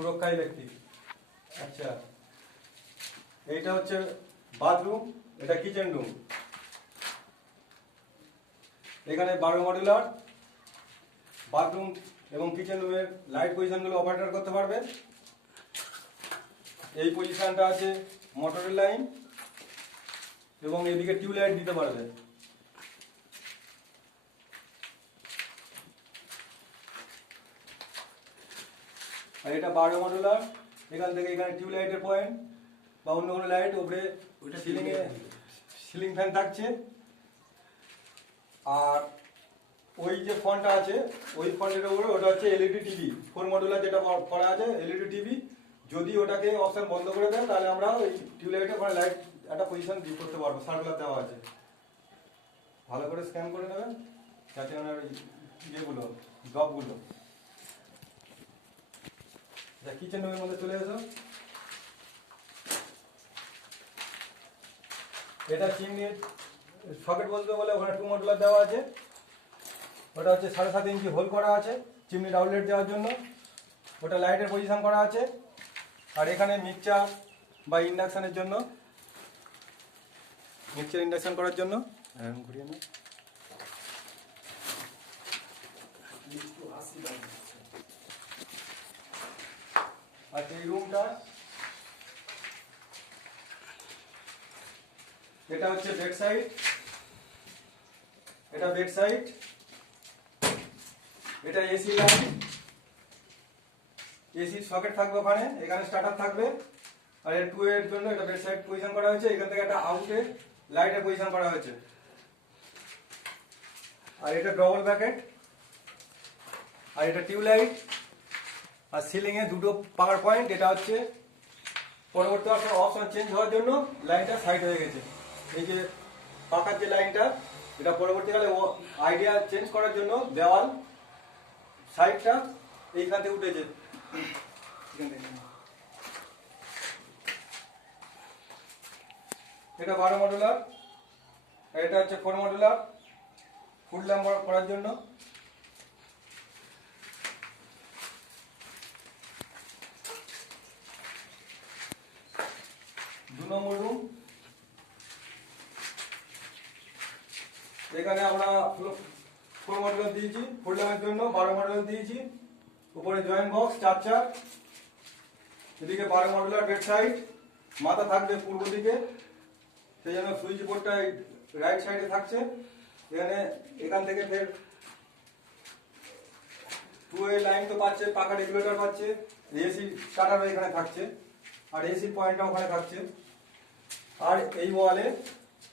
সুরক্ষা ইলেকট্রিক। আচ্ছা, এইটা হচ্ছে বাথরুম, এটা কিচেন রুম। এখানে 12 মডুলার বাথরুম এবং কিচেন রুমের লাইট পজিশনগুলো অপারেটর করতে পারবে। এই পজিশনটা আছে মোটরের লাইন এবং এদিকে টিউবলাইট দিতে পারবে। আর এটা 12 মডুলার, এখান থেকে এখানে টিউবলাইটের পয়েন্ট বা অন্য কোনো লাইট উপরে সিলিং ফ্যান থাকছে। আর ওই যে ফোনটা আছে ওই ফোনটার উপরে ওটা হচ্ছে এলইডি টিভি। 4 মডুলার যেটা করা আছে এলইডি টিভি। যদি ওটাকে অপশন বন্ধ করে দেন তাহলে আমরা ওই টিউবলাইটের ওখানে লাইট একটা পজিশন করতে পারবো। সার্কুলার দেওয়া আছে, ভালো করে স্ক্যান করে নেবেন যাতে আপনার ওই ইয়েগুলো ড্রপগুলো। কিচেন রুমের মধ্যে চলে এসো। এটা চিমনির সকেট বসবে বলে ওখানে 2 মডুলার দেওয়া আছে। ওটা হচ্ছে 7.5 ইঞ্চি হোল করা আছে চিমনির আউটলেট দেওয়ার জন্য। ওটা লাইটের পজিশন করা আছে। আর এখানে মিক্সচার বা ইন্ডাকশানের জন্য, মিক্সচার ইন্ডাকশান করার জন্য ঘুরিয়ে না। আর এই রুমটা, এটা হচ্ছে বেড সাইড, এটা বেড সাইড, এটা এসি লাইন, এসির সকেট থাকবে ওখানে, এখানে স্টার্টার থাকবে। আর এর 2 এর জন্য এটা বেড সাইড পজিশন করা হয়েছে। এখান থেকে একটা আউটে লাইটের পজিশন করা হয়েছে। আর এটা ডবল ব্যাকেট, আর এটা টিউব লাইট। আর সিলিং এ দুটো পাওয়ার পয়েন্ট। এটা হচ্ছে পরবর্তী অপশন চেঞ্জ হওয়ার জন্য লাইনটা সাইড হয়ে গেছে। এই যে পাকার যে লাইনটা, এটা পরবর্তীকালে আইডিয়া চেঞ্জ করার জন্য দেওয়াল সাইডটা এইখান থেকে উঠেছে। এটা 12 মডুলার, এটা হচ্ছে 4 মডুলার ফুল ল্যাম্প করার জন্য। দু নম্বর রুম, এখানে আমরা 4 মডুলার দিয়েছি ফুল ল্যাম্পের জন্য, 12 মডুলার দিয়েছি। উপরে জয়েন্ট বক্স 4 এদিকে 12 মডুলার বেড সাইড। মাথা থাকবে পূর্ব দিকে, সেই জন্য সুইচ বোর্ডটা রাইট সাইডে থাকছে। এখানে এখান থেকে ফের 2 এর লাইন তো পাচ্ছে, পাকা রেগুলেটর পাচ্ছে, এসি স্টার্টার এখানে থাকছে, আর এসি পয়েন্টটা ওখানে থাকছে। আর এই ওয়ালে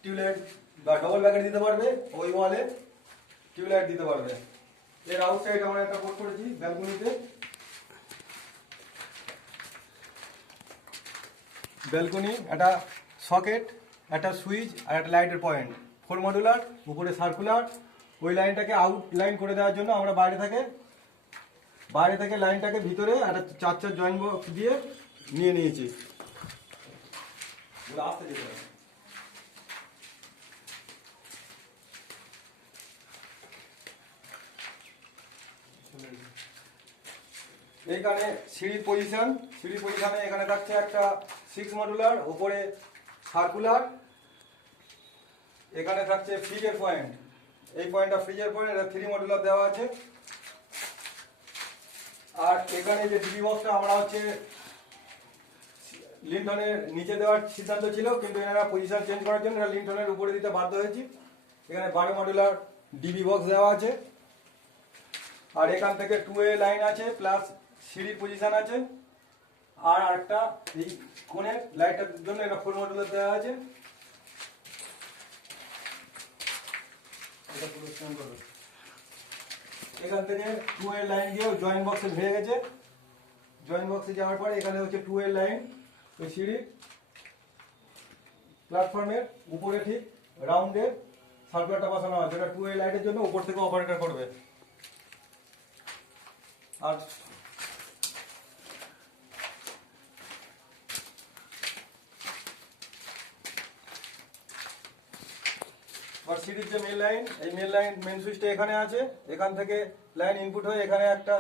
টিউবলাইট বা ডবল ব্যাকেট দিতে পারবে, ওই ওয়ালে টিউবলাইট দিতে পারবে। এর আউটসাইড আমরা একটা পোর্ট করেছি ব্যালকনিতে। ব্যালকনি, একটা সকেট, একটা সুইচ আর একটা লাইটের পয়েন্ট। 4 মডুলার, উপরে সার্কুলার। ওই লাইনটাকে আউট লাইন করে দেওয়ার জন্য আমরা বাইরে থেকে লাইনটাকে ভিতরে একটা 4 জয়েন্ট বক্স দিয়ে নিয়ে নিয়েছি। আসতে যেতে হবে। এইখানে সিঁড়ির পজিশনে এখানে থাকছে একটা 6 মডুলার, উপরে সার্কুলার। এখানে থাকছে ফ্রিজের পয়েন্ট, এই পয়েন্টটা ফ্রিজের পয়েন্ট, এটা 3 মডুলার দেওয়া আছে। আর এখানে যে ডিবি বক্সটা আমরা হচ্ছে লিন্টনের নিচে দেওয়ার সিদ্ধান্ত ছিল, কিন্তু এনারা পজিশন চেঞ্জ করার জন্য এটা লিন্টনের উপরে দিতে বাধ্য হয়েছি। এখানে 12 মডুলার ডিবি বক্স দেওয়া আছে। আর এখান থেকে 2 এ লাইন আছে, প্লাস সিঁড়ির পজিশন আছে। আর একটা এই কোণে লাইটের জন্য এটা 4 মডুলার দেওয়া আছে। এটা পুরো স্ক্যান করো। এখান থেকে 2 এর লাইন গিয়ে জয়েন্ট বক্সে ভেঙে গেছে। জয়েন্ট বক্সে যাওয়ার পরে এখানে হচ্ছে 2 এর লাইন, ওই সিঁড়ি প্ল্যাটফর্মের উপরে ঠিক রাউন্ডে সার্কুলারটা বসানো আছে, যেটা 2 এর লাইটের জন্য উপর থেকে অপারেটর করবে। আর সিঁড়ির যে মেন লাইন, এই মেন সুইচটা এখানে আছে। এখান থেকে লাইন ইনপুট হয়ে এখানে একটা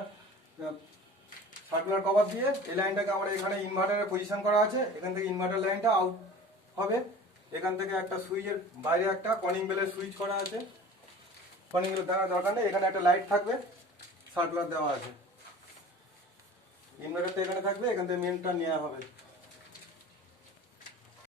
সার্কুলার কভার দিয়ে এই লাইনটাকে আমরা এখানে ইনভার্টারের পজিশন করা আছে, এখান থেকে ইনভার্টার লাইনটা আউট হবে। এখান থেকে একটা সুইচের বাইরে একটা কনিং বেলের সুইচ করা আছে, কনিং বেলের দেওয়ার দরকার নেই, এখানে একটা লাইট থাকবে, সার্কুলার দেওয়া আছে। ইনভার্টারটা এখানে থাকবে, এখান থেকে মেনটা নেওয়া হবে।